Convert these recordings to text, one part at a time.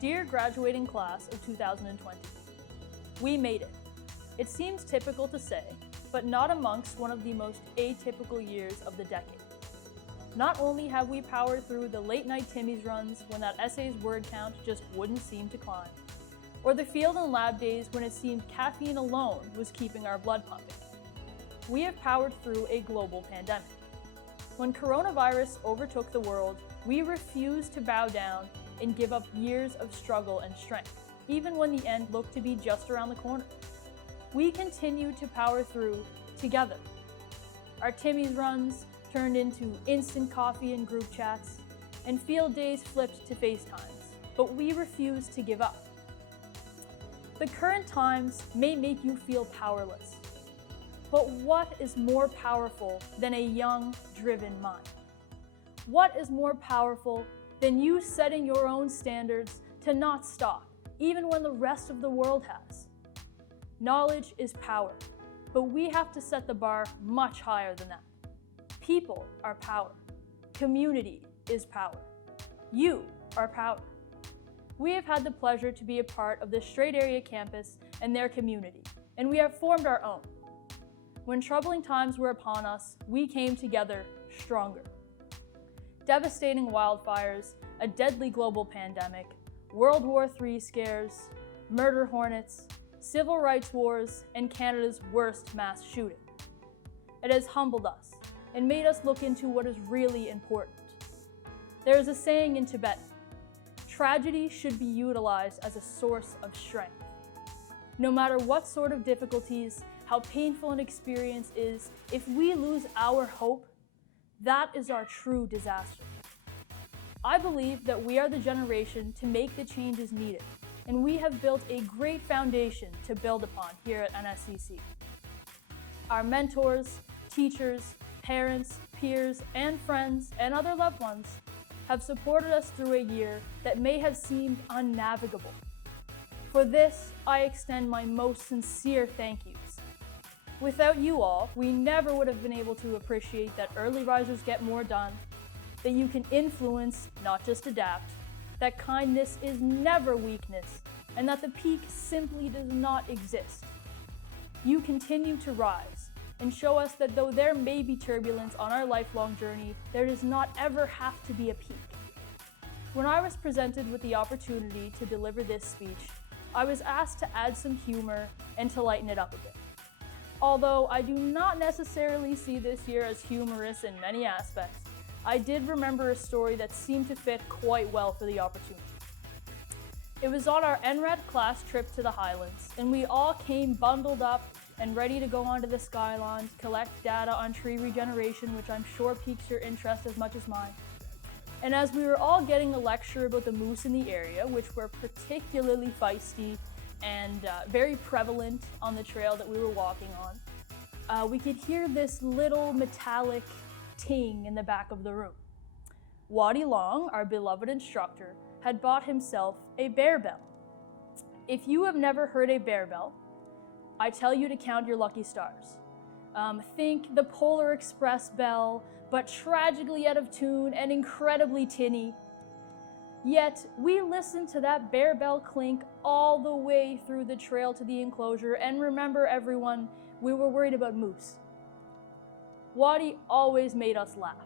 Dear graduating class of 2020, we made it. It seems typical to say, but not amongst one of the most atypical years of the decade. Not only have we powered through the late night Timmy's runs when that essay's word count just wouldn't seem to climb, or the field and lab days when it seemed caffeine alone was keeping our blood pumping. We have powered through a global pandemic. When coronavirus overtook the world, we refused to bow down and give up years of struggle and strength, even when the end looked to be just around the corner. We continued to power through together. Our Timmy's runs turned into instant coffee and group chats, and field days flipped to FaceTimes, but we refused to give up. The current times may make you feel powerless, but what is more powerful than a young, driven mind? What is more powerful than you setting your own standards to not stop, even when the rest of the world has? Knowledge is power, but we have to set the bar much higher than that. People are power. Community is power. You are power. We have had the pleasure to be a part of the Strait Area Campus and their community, and we have formed our own. When troubling times were upon us, we came together stronger. Devastating wildfires, a deadly global pandemic, World War III scares, murder hornets, civil rights wars, and Canada's worst mass shooting. It has humbled us and made us look into what is really important. There is a saying in Tibetan, tragedy should be utilized as a source of strength. No matter what sort of difficulties, how painful an experience is, if we lose our hope, that is our true disaster. I believe that we are the generation to make the changes needed, and we have built a great foundation to build upon here at NSCC. Our mentors, teachers, parents, peers, and friends, and other loved ones have supported us through a year that may have seemed unnavigable. For this, I extend my most sincere thank yous. Without you all, we never would have been able to appreciate that early risers get more done, that you can influence, not just adapt, that kindness is never weakness, and that the peak simply does not exist. You continue to rise and show us that though there may be turbulence on our lifelong journey, there does not ever have to be a peak. When I was presented with the opportunity to deliver this speech, I was asked to add some humor and to lighten it up a bit. Although I do not necessarily see this year as humorous in many aspects, I did remember a story that seemed to fit quite well for the opportunity. It was on our NRED class trip to the Highlands, and we all came bundled up and ready to go onto the skyline to collect data on tree regeneration, which I'm sure piques your interest as much as mine. And as we were all getting a lecture about the moose in the area, which were particularly feisty and very prevalent on the trail that we were walking on, we could hear this little metallic ting in the back of the room. Waddy Long, our beloved instructor, had bought himself a bear bell. If you have never heard a bear bell, I tell you to count your lucky stars. Think the Polar Express bell, but tragically out of tune and incredibly tinny. Yet, we listened to that bear bell clink all the way through the trail to the enclosure, and remember everyone, we were worried about moose. Waddy always made us laugh.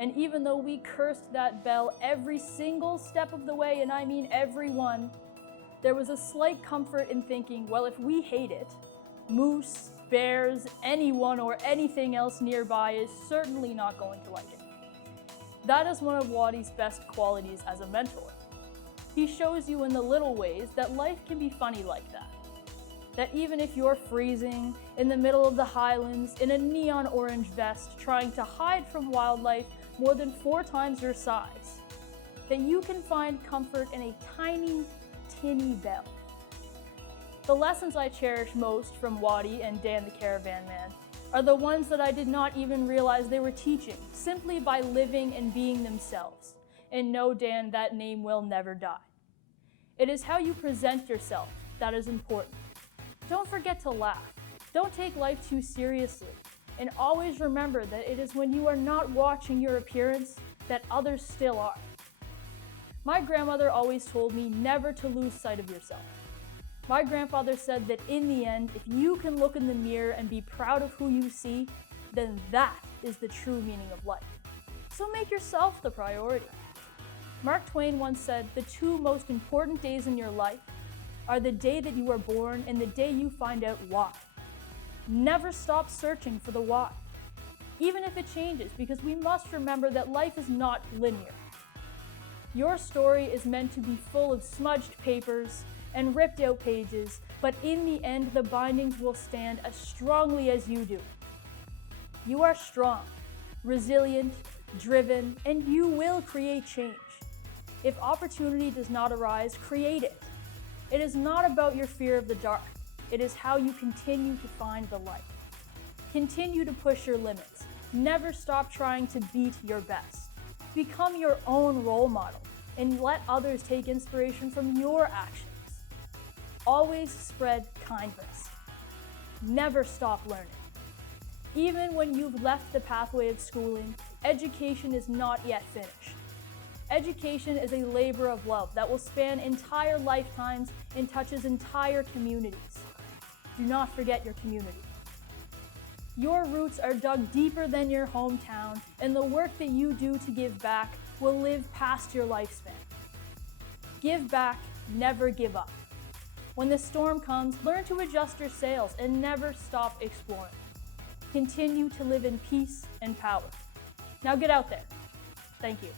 And even though we cursed that bell every single step of the way, and I mean every one, there was a slight comfort in thinking, well, if we hate it, moose, bears, anyone or anything else nearby is certainly not going to like it. That is one of Waddy's best qualities as a mentor. He shows you in the little ways that life can be funny like that. That even if you're freezing in the middle of the Highlands in a neon orange vest trying to hide from wildlife more than 4 times your size, that you can find comfort in a tiny, tinny bell. The lessons I cherish most from Waddy and Dan the Caravan Man are the ones that I did not even realize they were teaching, simply by living and being themselves. And no, Dan, that name will never die. It is how you present yourself that is important. Don't forget to laugh. Don't take life too seriously. And always remember that it is when you are not watching your appearance that others still are. My grandmother always told me never to lose sight of yourself. My grandfather said that in the end, if you can look in the mirror and be proud of who you see, then that is the true meaning of life. So make yourself the priority. Mark Twain once said, the two most important days in your life are the day that you are born and the day you find out why. Never stop searching for the why, even if it changes, because we must remember that life is not linear. Your story is meant to be full of smudged papers and ripped out pages, but in the end, the bindings will stand as strongly as you do. You are strong, resilient, driven, and you will create change. If opportunity does not arise, create it. It is not about your fear of the dark. It is how you continue to find the light. Continue to push your limits. Never stop trying to beat your best. Become your own role model and let others take inspiration from your actions. Always spread kindness. Never stop learning. Even when you've left the pathway of schooling, education is not yet finished. Education is a labor of love that will span entire lifetimes and touches entire communities. Do not forget your community. Your roots are dug deeper than your hometown, and the work that you do to give back will live past your lifespan. Give back, never give up. When the storm comes, learn to adjust your sails and never stop exploring. Continue to live in peace and power. Now get out there. Thank you.